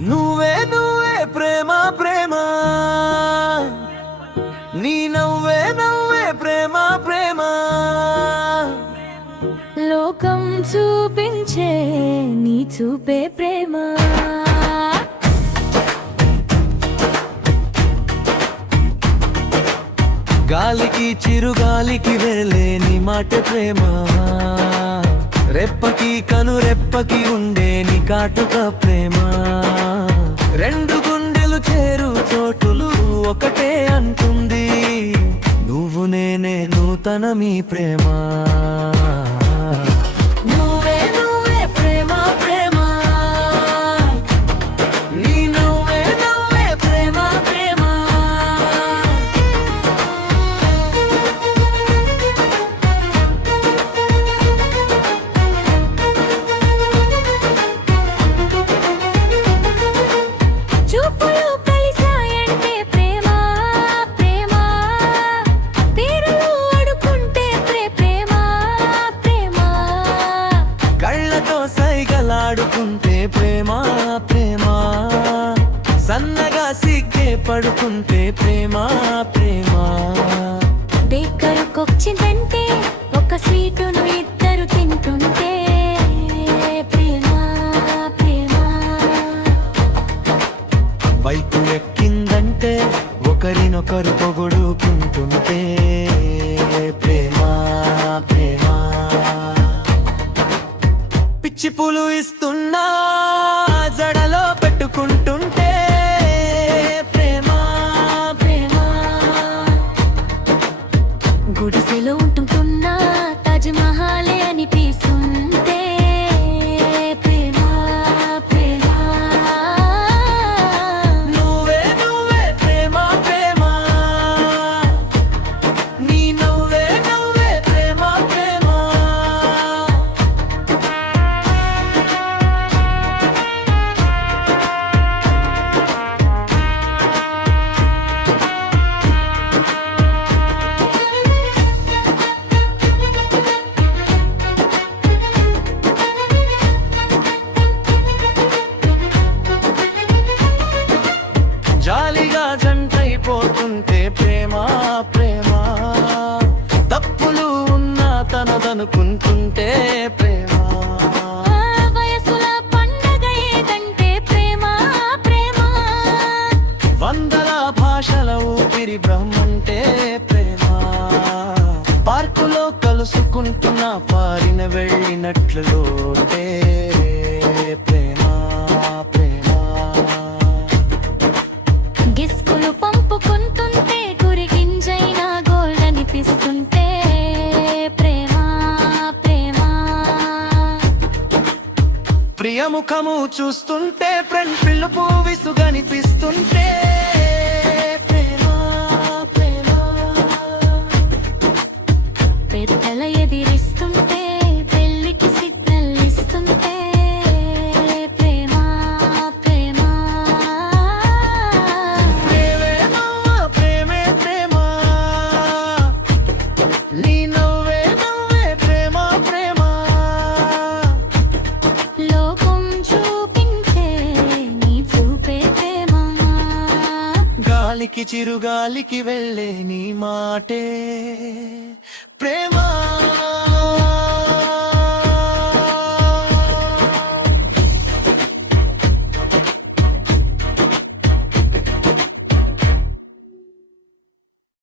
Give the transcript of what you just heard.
నువ్వే నువ్వే ప్రేమ ప్రేమ. నీ నవ్వే నవ్వే ప్రేమ ప్రేమ. లోకం చూపించే నీ చూపే ప్రేమ. గాలికి చిరుగాలికి వెళ్ళే నీ మాట ప్రేమ. రెప్పకి కను రెప్పకి ఉండే నీ కాటుక ప్రేమ. రెండు గుండెలు చేరు చోటులు ఒకటే అంటుంది. నువ్వు నేనే నూతన మీ ప్రేమ. ప్రేమ ప్రేమ. సన్నగా సిగ్గే పడుకుంటే ప్రేమ ప్రేమ. బేకరుకొచ్చిందంటే ఒక స్వీటును ఇద్దరు తింటుంటే ప్రేమ ప్రేమ. బైకు ఎక్కిందంటే ఒకరినొకరు పొగుడుకుంటుంటే ప్రేమ. పిచ్చి ఇస్తున్నా. జంటైపోతుంటే ప్రేమ ప్రేమ. తప్పులు ఉన్నా తనదనుకుంటుంటే ప్రేమ. వందల భాషల ఊపిరి బ్రహ్మంటే ప్రేమ. పార్కులో కలుసుకుంటున్న పారిన వెళ్ళినట్లు ప్రేమ. ముఖము చూస్తుంటే ఫ్రెండ్ పిలుపు విసుగనిపిస్తుంటే ప్రేమ గాలికి చిరుగాలికి వెళ్ళే నీ మాటే ప్రేమ.